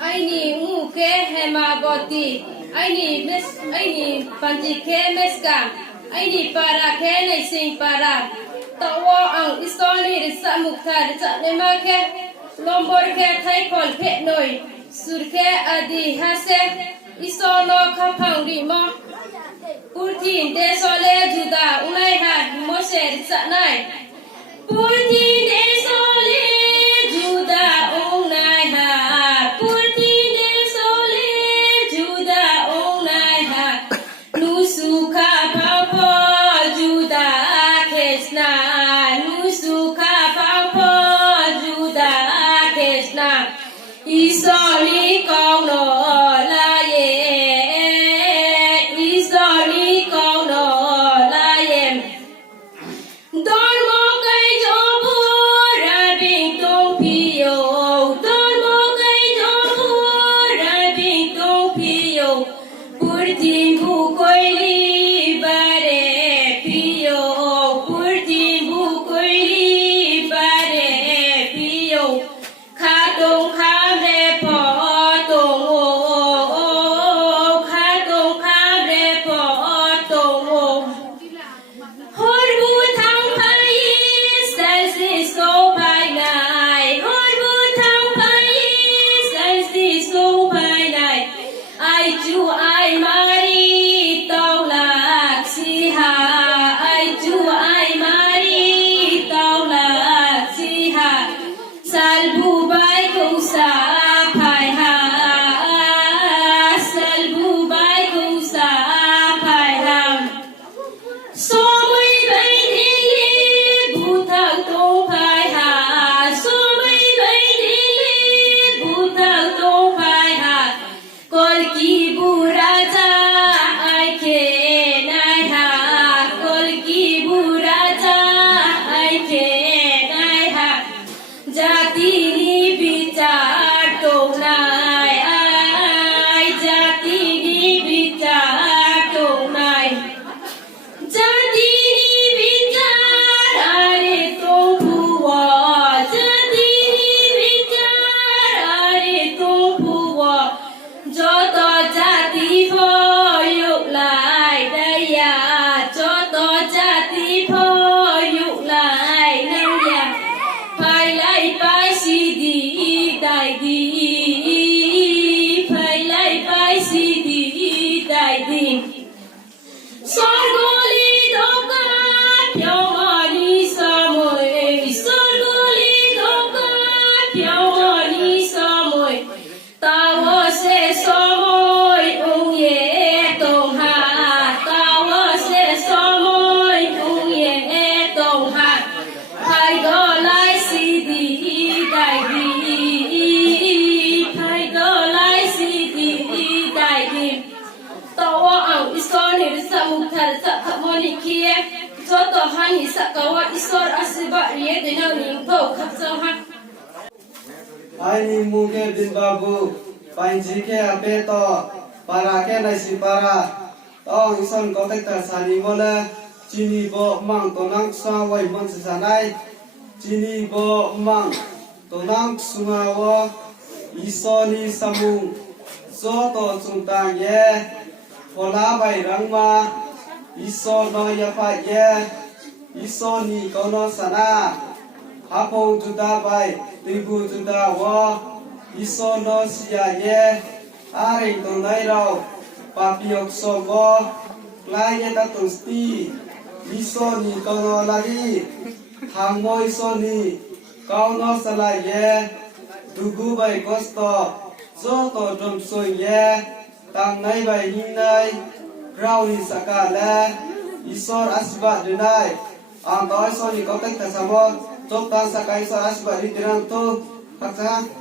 ไอ้นี่งูแกเฮมาบอตีไอ้นี่ปันติแคเมสกาไอ้นี่ปาราแคในสิงปาราตะวออังอิสตอนีริสามุขทาริจะเนมาแคลมบอร์แคไทยคอนเพหน่อยสุรแคอดีฮาเซอิสโนขับพังดิมอปูทินเดโซเลจูดาอุไลฮาโมเสริจะไนปูทินเดโซเลจูดาอุไลฮาปูทินเดโซเลจูดาอุไลฮานูสุขาพังพอจูดาเคสนานูสุขาพังพอจูดาเคสนาอิสลีกองโนลาเยอิสลีกองโนลาเยดอนโมไกจอบูราบิงตงพิโยดอนโมไกจอบูราบิงตงพิโยปุรตินบุคอยลีบาเรพิโยปุรตินบุคอยลีบาเรพิโยข้าตงข้าเรพอตงโอข้าตงข้าเรพอตงโอฮอร์บูทังพายีเซลซิโซภายในฮอร์บูทังพายีเซลซิโซภายในไอจูไอมารีตองลักสิหาไอจูไอมารีตองลักสิหาสัลบูบายกุสาภายหาสัลบูบายกุสาภายหาโซไม่ไปดิลีบูทังตงภายหาโซไม่ไปดิลีบูทังตงภายหากอลกีบูราจาไอเคนายหากอลกีบูราจาไอเคนายหาजाती नी विचार तो नाय आय जाती नी विचार तो नाय जाती नी विचार अरे तो भुवा जाती नी विचार अरे तो भुवा जो तो जाती भयो लाई दया जो तो जाती भयो लाई दयाภายไล่ไปสิดีได้ดีภายไล่ไปสิดีได้ดีสองโกลีดอกาเพียวมานีสามวยสองโกลีดอกาเพียวมานีสามวยตาวเสสามวยองเยตงหาตาวเสสามวยองเยตงหาภายก็ไล่สิดีได้ดีภายก็ไล่สิดีได้ดีตัวอังอิสโนิริสามุขทาริจะขโมนิเคียจอตัวหันหิสักว่าอิสรอาศิบะเรียดนานิงโตขับจังหักไอ้นี่มูเกบินบาบูปัญจีเคอเปโตปาราเคในสิปาราต้องอิสนก็ตั้งแต่สานิโมเลจีนีโบมังตัวนังสาวไว้มันสิสานายจีนีโบมังตัวนังสุงาวอิสนีสมุงโซโตจุงตังเยพลาใบรังมาอิสนอยาฟาเยอิสนีกอนสนาฮาพงจุดาใบติบูจุดาวอิสนอสิยาเยอาริตงไนเราปาปิยกสมลายเยตตุสตีอิสนีกอนลาลีทางโมอิสนีกอนสลายเยดูกูใบกสโตโซโตดมสวยเยตังในใบหินในเรานิสกาเลอิสรอาสบะดูไนอันต่ออิสนีก็ตั้งแต่สมอจบตังสกายอิสรอาสบะดิติรันโตพักษา